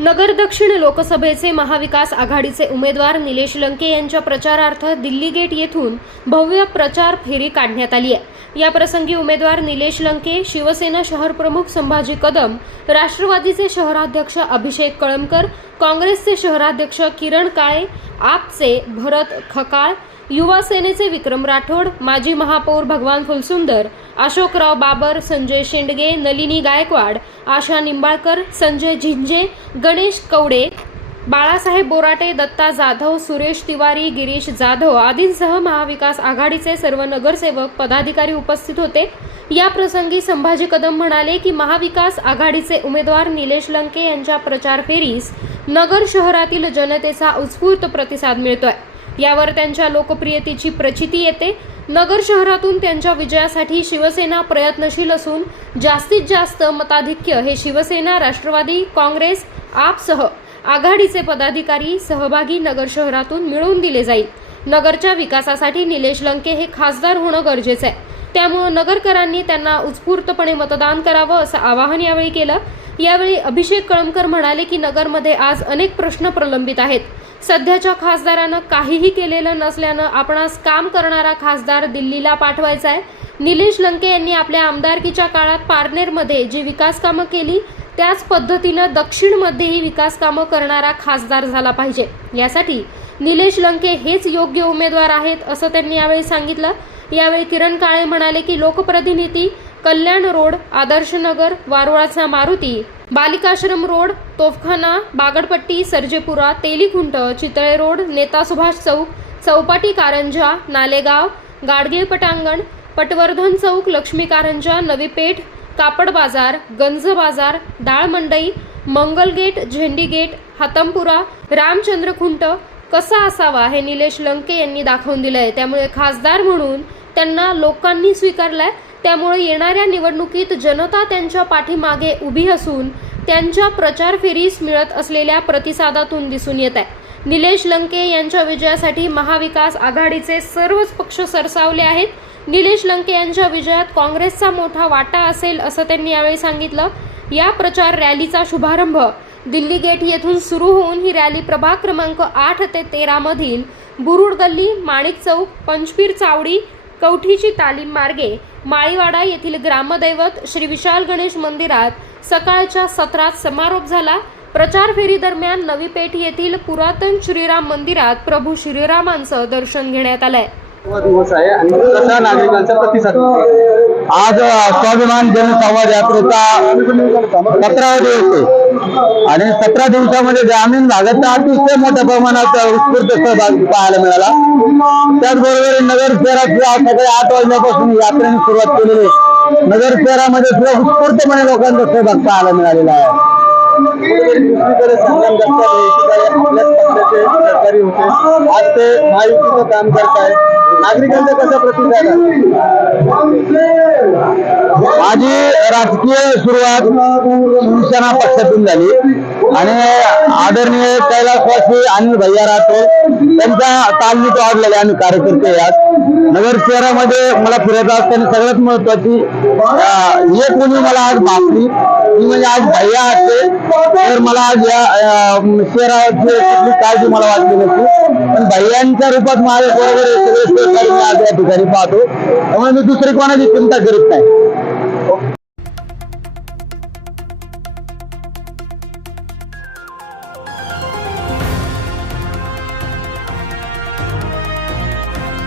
नगर दक्षिण लोकसभेचे महाविकास आघाडीचे उमेदवार निलेश लंके यांच्या प्रचारार्थ दिल्ली गेट येथून भव्य प्रचार फेरी काढण्यात आली आहे। या प्रसंगी उमेदवार निलेश लंके, शिवसेना शहर प्रमुख संभाजी कदम, राष्ट्रवादीचे शहराध्यक्ष अभिषेक कळमकर, काँग्रेसचे शहराध्यक्ष किरण काळे, आपचे भरत खकाळ, युवा सेनेचे विक्रम राठोड, माजी महापौर भगवान फुलसुंदर, अशोकराव बाबर, संजय शेंडगे, नलिनी गायकवाड, आशा निंबाळकर, संजय झिंजे, गणेश कवडे, बाळासाहेब बोराटे, दत्ता जाधव, सुरेश तिवारी, गिरीश जाधव आदींसह महाविकास आघाडीचे सर्व नगरसेवक पदाधिकारी उपस्थित होते। या प्रसंगी संभाजी कदम म्हणाले की महाविकास आघाडीचे उमेदवार निलेश लंके यांच्या प्रचार फेरीस नगर शहरातील जनतेचा उत्स्फूर्त प्रतिसाद मिळतोय। यावर त्यांच्या लोकप्रियतेची प्रचिती येते। नगर शहरातून त्यांच्या विजयासाठी शिवसेना प्रयत्नशील असून जास्तीत जास्त मताधिक्य हे शिवसेना, राष्ट्रवादी काँग्रेस, आपसह आघाडीचे पदाधिकारी सहभागी नगर शहरातून मिळवून दिले जाईल। नगरच्या विकासासाठी निलेश लंके हे खासदार होणं गरजेचं आहे, त्यामुळे नगरकरांनी त्यांना उत्स्फूर्तपणे मतदान करावं असं आवाहन यावेळी केलं। यावेळी अभिषेक कळमकर म्हणाले की नगरमध्ये आज अनेक प्रश्न प्रलंबित आहेत। सध्याच्या खासदारानं काहीही केलेलं नसल्यानं आपणास काम करणारा खासदार दिल्लीला पाठवायचा आहे। निलेश लंके यांनी आपल्या आमदारकीच्या काळात पारनेरमध्ये जी विकास कामं केली त्याच पद्धतीनं दक्षिणमध्येही विकास कामं करणारा खासदार झाला पाहिजे। यासाठी निलेश लंके हेच योग्य उमेदवार आहेत असं त्यांनी यावेळी सांगितलं। यावेळी किरण काळे म्हणाले की लोकप्रतिनिधी, कल्याण रोड, आदर्श नगर, वारुळाचा मारुती, बालिकाश्रम रोड, तोफखाना, बागडपट्टी, सर्जेपुरा, तेलीखुंट, चितळे रोड, नेता सुभाष चौक, चौपाटी कारंजा, नालेगाव, गाडगीळ पटांगण, पटवर्धन चौक, लक्ष्मी कारंजा, नवी पेठ, कापड बाजार, गंज बाजार, डाळ मंडई, मंगल गेट, झेंडी गेट, हातमपुरा, रामचंद्र खुंट कसा असावा हे निलेश लंके यांनी दाखवून दिलंय। त्यामुळे खासदार म्हणून त्यांना लोकांनी स्वीकारलंय। त्यामुळे येणाऱ्या निवडणुकीत जनता त्यांच्या पाठीमागे उभी असून त्यांच्या प्रचार फेरीस मिळत असलेल्या प्रतिसादातून दिसून येत आहे। निलेश लंके यांच्या विजयासाठी महाविकास आघाडीचे सर्वच पक्ष सरसावले आहेत। निलेश लंके यांच्या विजयात काँग्रेसचा मोठा वाटा असेल असं त्यांनी यावेळी सांगितलं। या प्रचार रॅलीचा शुभारंभ दिल्ली गेट येथून सुरू होऊन ही रॅली प्रभाग क्रमांक 8 ते 13 मधील बुरुड गल्ली, माणिक चौक, पंचपीर चावडी, कवठीची तालीम मार्गे माळीवाडा येथील ग्रामदैवत श्री विशाल गणेश मंदिरात सकाळच्या सत्रात समारोप झाला। प्रचार फेरी दरम्यान नवी पेठ येथील पुरातन श्रीराम मंदिरात प्रभू श्रीरामांचं दर्शन घेण्यात आलंय। दिवस आहे आणि कसा नागरिकांचा प्रतिसाद आज स्वाभिमान जनसंवाद यात्रेचा 17वा दिवस आहे आणि 17 दिवसामध्ये ग्रामीण भागाचा अतिशय मोठ्या प्रमाणात उत्स्फूर्त सहभाग पाहायला मिळाला। त्याचबरोबर नगर शहरात सकाळी 8 वाजल्यापासून यात्रेने सुरुवात केलेली आहे। नगर शहरामध्ये सुद्धा उत्स्फूर्तपणे लोकांचा सहभाग पाहायला मिळालेला आहे। दुसरीकडे संगम दत्ता आपल्याच पक्षाचे सरकारी होते, आज ते महायुतीचं काम करताय, नागरिकांचा कसा प्रतिसाद आहे? माझी राजकीय सुरुवात शिवसेना पक्षातून झाली आणि आदरणीय कैलासवासी अनिल भैया राठोड त्यांच्या तालमीत वाढलेले आम्ही कार्यकर्ते यात। नगर शहरामध्ये मला फिरत असताना सगळ्यात महत्वाची एक कोणी मला आज भासली ती म्हणजे आज भैया असते, तर मला आज या शहराची कुठली काळजी मला वाटली नसती, पण भैयांच्या रूपात माझ्या बरोबर सगळे सहकारी मी आज या ठिकाणी पाहतो। त्यामुळे मी दुसरी कोणाची चिंता करीत नाही।